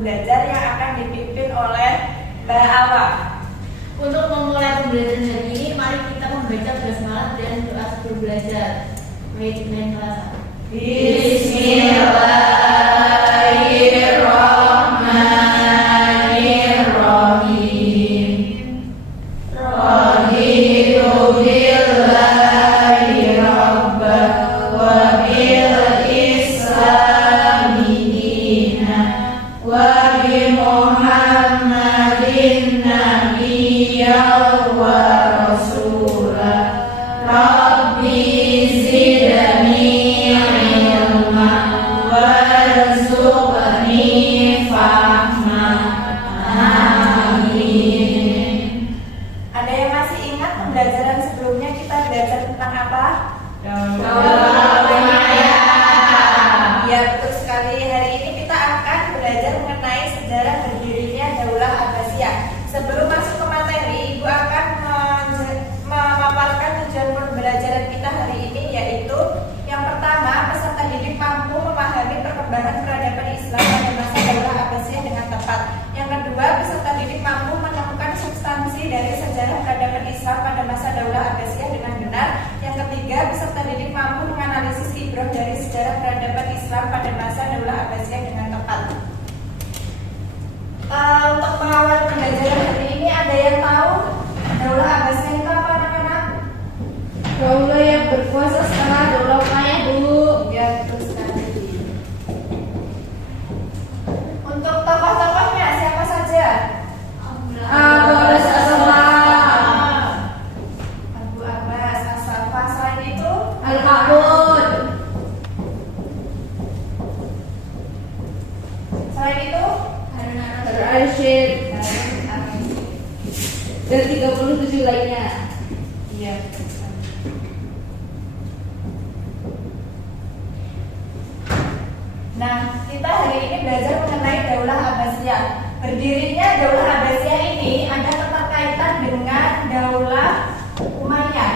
belajar yang akan dipimpin oleh Mbak Awa. Untuk memulai pembelajaran hari ini, mari kita membaca basmalah dan doa sebelum belajar. Baik, dengan kelas. Bismillahirrahmanirrahim. Raditu billahi rabban wa bil islami dinan wa bi Muhammadin nabiyyan wa rasulah. Rabbi zidni ilma warzuqni fahma. Amin. Ada yang masih ingat pembelajaran sebelumnya kita belajar tentang apa? Ya, betul sekali. Hari ini kita akan belajar mengenai sejarah berdirinya Daulah Abbasiyah. Sebelum masuk ke materi, Ibu akan memaparkan tujuan pembelajaran kita hari ini, yaitu yang pertama, peserta didik mampu memahami perkembangan peradaban Islam pada masa Daulah Abbasiyah dengan tepat. Yang kedua, peserta didik mampu menemukan substansi dari sejarah peradaban Islam pada masa Daulah Abbasiyah dengan benar. Yang ketiga, peserta didik mampu menganalisis ibrah dari sejarah peradaban Islam pada masa Daulah Abbasiyah dengan tepat. Untuk mengawal pembelajaran hari ini, ada yang tahu Daulah Abbasiyah itu apa, anak-anak? Daulah yang berkuasa setelah Daulah Umayyah, Bu. Ya, betul sekali. Untuk tokoh-tokohnya siapa saja? Abu Abbas As-Salam, Abu Abbas As-Saffah. Selain itu, Al-Ma'mun, selain itu, Al-Rashid, dan 37 lainnya. iya, betul sekali. Nah, kita hari ini belajar mengenai Daulah Abbasiyah. Berdirinya Daulah Abbasiyah ini ada keterkaitan dengan Daulah Umayyah.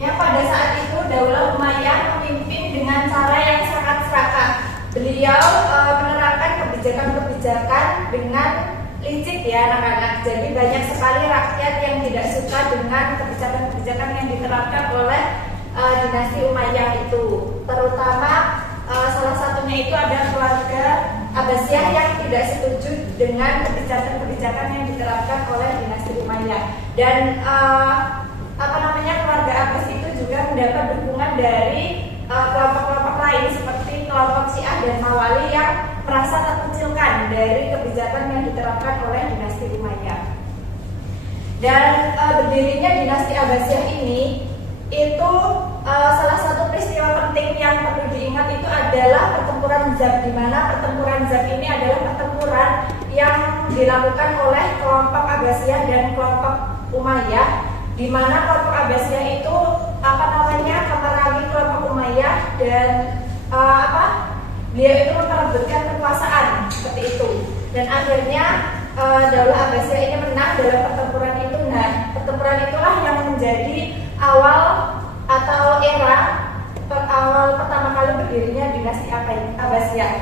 Yang pada saat itu Daulah Umayyah memimpin dengan cara yang sangat serakah. Beliau menerapkan kebijakan-kebijakan dengan licik, ya anak-anak. Jadi banyak sekali rakyat yang tidak suka dengan kebijakan-kebijakan yang diterapkan oleh dinasti Umayyah itu. Terutama salah satunya itu ada keluarga Abbasiyah yang tidak setuju dengan kebijakan-kebijakan yang diterapkan oleh dinasti Umayyah. Dan keluarga Abbas itu juga mendapat dukungan dari kelompok-kelompok lain seperti kelompok Syiah dan Mawali yang merasa terkucilkan dari kebijakan yang diterapkan oleh dinasti Umayyah. Dan berdirinya dinasti Abbasiyah ini itu salah satu peristiwa penting yang perlu diingat itu adalah pertempuran Zab, di mana pertempuran Zab ini adalah pertempuran yang dilakukan oleh kelompok Abbasiyah dan kelompok Umayyah, di mana kelompok Abbasiyah itu memerangi kelompok Umayyah dan dia itu memperebutkan kekuasaan seperti itu. Dan akhirnya Daulah Abbasiyah ini menang dalam pertempuran itu. Nah, pertempuran itulah yang menjadi awal atau era awal pertama kali berdirinya dinasti Abbasiyah.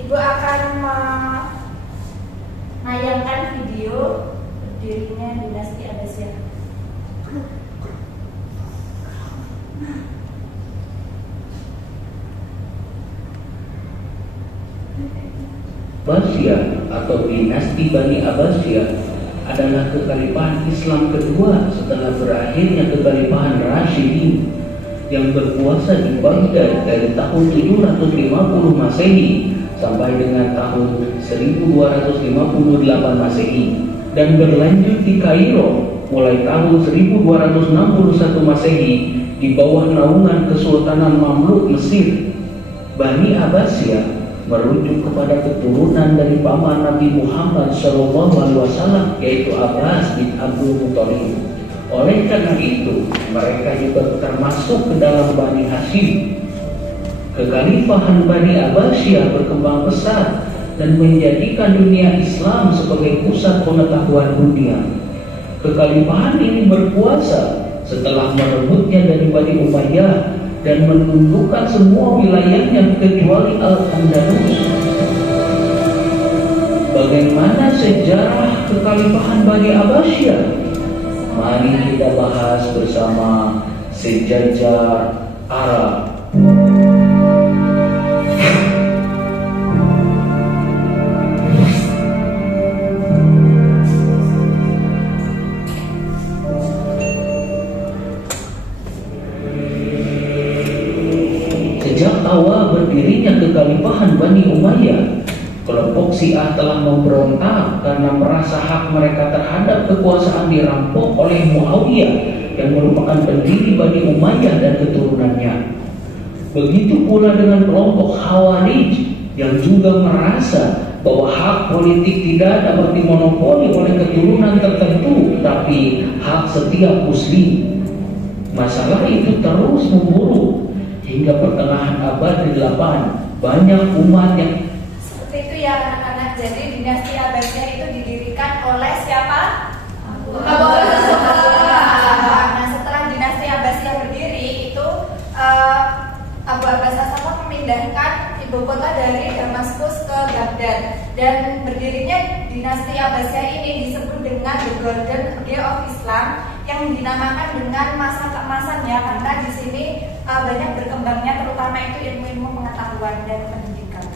Ibu akan menayangkan video berdirinya dinasti Abbasiyah. Abbasiyah atau dinasti Bani Abbasiyah adalah kekhalifahan Islam kedua setelah berakhirnya kekhalifahan Rasyidin yang berkuasa di Baghdad dari tahun 750 Masehi sampai dengan tahun 1258 Masehi dan berlanjut di Kairo mulai tahun 1261 Masehi di bawah naungan Kesultanan Mamluk Mesir. Bani Abbasiyah merujuk kepada keturunan dari paman Nabi Muhammad SAW, yaitu Abbas bin Abdul Muthalib. Oleh karena itu, mereka juga termasuk ke dalam Bani Hashim. Kekhalifahan Bani Abbasiyah berkembang pesat dan menjadikan dunia Islam sebagai pusat pengetahuan dunia. Kekhalifahan ini berkuasa setelah merebutnya dari Bani Umayyah dan menundukkan semua wilayahnya kecuali Al-Andalus. Bagaimana sejarah kekhalifahan Bani Abbasiyah? Mari kita bahas bersama Sejajar Arab. Sejak awal berdirinya kekhalifahan Bani Umayyah, kelompok Syiah telah memberontak karena merasa hak mereka terhadap kekuasaan dirampok oleh Muawiyah yang merupakan pendiri Bani Umayyah dan keturunannya. Begitu pula dengan kelompok Khawarij yang juga merasa bahwa hak politik tidak dapat dimonopoli oleh keturunan tertentu, tapi hak setiap muslim. Masalah itu terus memburuk hingga pertengahan abad ke-8 banyak umat yang Seperti itu ya anak-anak. Jadi dinasti Abbasiyah itu didirikan oleh siapa? Abu Abbas. Nah, setelah dinasti Abbasiyah berdiri itu Abu Abbas As-Saffah memindahkan ibu kota dari Damaskus ke Baghdad, dan berdirinya dinasti Abbasiyah ini disebut dengan The Golden Age of Islam, yang dinamakan dengan masa keemasannya karena di sini banyak berkembangnya terutama itu ilmu-ilmu pengetahuan dan pendidikan.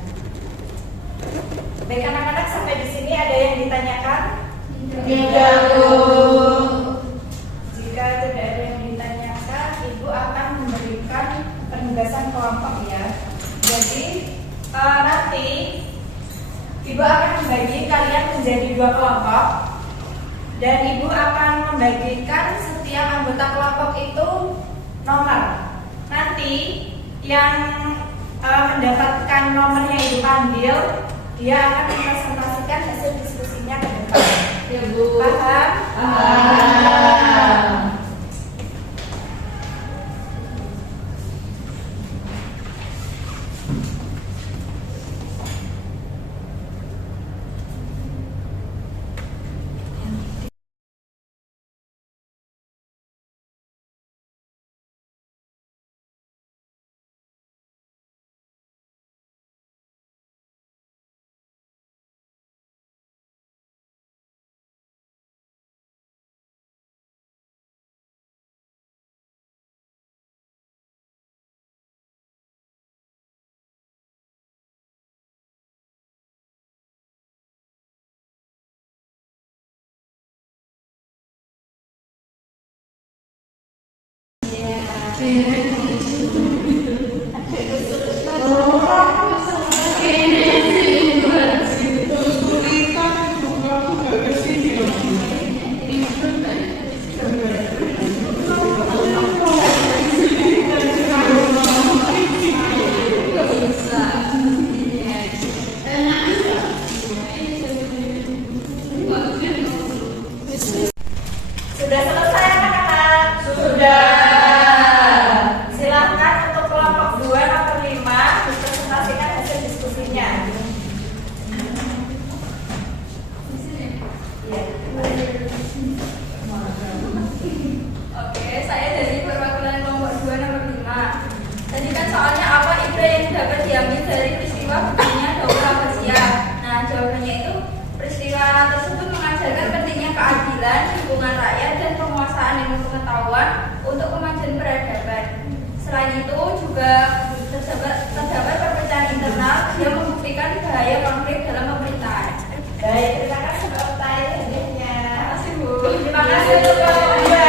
Baik anak-anak, sampai di sini ada yang ditanyakan? Tidak, Bu. Jika tidak ada yang ditanyakan, Ibu akan memberikan penugasan kelompok ya. Jadi nanti Ibu akan membagi kalian menjadi 2 kelompok, dan Ibu akan membagikan setiap anggota kelompok itu nomor. Nanti yang mendapatkan nomornya Ibu panggil, dia akan mempresentasikan hasil diskusinya ke depan. Ya, Bu. Paham? Paham. Sudah selesai anak-anak? Sudah. Silahkan untuk kelompok 2 nomor 5 presentasikan hasil diskusinya. Iya. Oke, saya dari perwakilan kelompok 2 nomor 5. Tadi kan soalnya apa ibrah yang dapat diambil dari peristiwa berdirinya Daulah Abbasiyah. Nah, jawabannya itu peristiwa tersebut mengajarkan pentingnya keadilan, dukungan rakyat, dan penguasaan ilmu pengetahuan untuk kemajuan peradaban. Selain itu juga terdapat perpecahan internal yang membuktikan bahaya konflik dalam pemerintahan. Baik, terima kasih Mbak Utai hadiahnya. Terima kasih, Bu. Terima kasih untuk kelompok 2.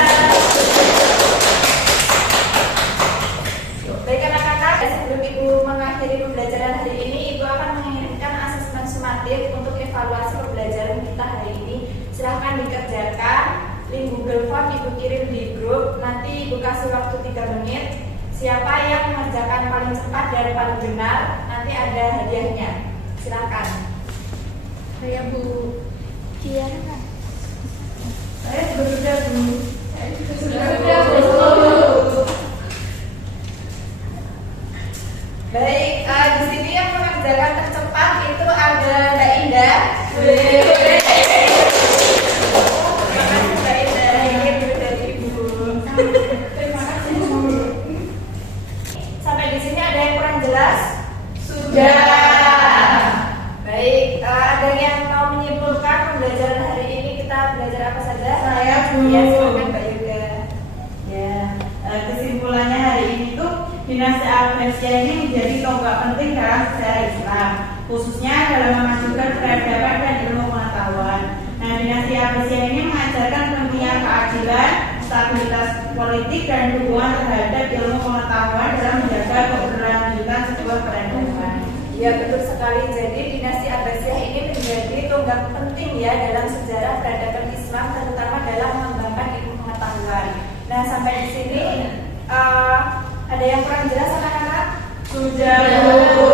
Baik anak-anak, sebelum Ibu mengakhiri pembelajaran hari ini, Ibu akan mengirimkan asesmen sumatif untuk evaluasi pembelajaran kita hari ini. Silahkan dikerjakan, link Google Form Ibu kirim di grup. Nanti Ibu kasih waktu 3 menit. Siapa yang mengerjakan paling cepat dan paling benar, nanti ada hadiahnya. Silahkan. Saya, Bu. Iya. Saya sudah, Bu. Sudah, Bu. Baik, di sini yang mengerjakan tercepat itu ada Mbak Indah. Terima kasih Mbak Indah. Ini dari Ibu. Terima kasih, Bu. Baik, ada yang mau menyimpulkan pembelajaran hari ini kita belajar apa saja? Saya, Bu. Ya, silakan Mbak Yuda. Ya, kesimpulannya hari ini tuh dinasti Abbasiyah ini menjadi tonggak penting dalam sejarah Islam, khususnya dalam memajukan peradaban dan ilmu pengetahuan. Nah, dinasti Abbasiyah ini mengajarkan pentingnya keadilan, stabilitas politik dan dukungan terhadap ilmu pengetahuan dalam menjaga keberlanjutan sebuah peradaban. Ya, betul sekali. Jadi dinasti Abbasiyah ini menjadi tonggak penting ya dalam sejarah peradaban Islam, terutama dalam mengembangkan ilmu pengetahuan. Nah, sampai di sini ada yang kurang jelas anak-anak? Sudah, Bu.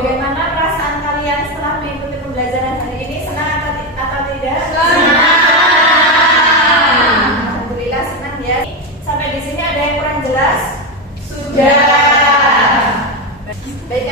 Bagaimana perasaan kalian setelah mengikuti pembelajaran hari ini? Senang atau tidak? Alhamdulillah senang ya. Sampai di sini ada yang kurang jelas? Sudah. Baik,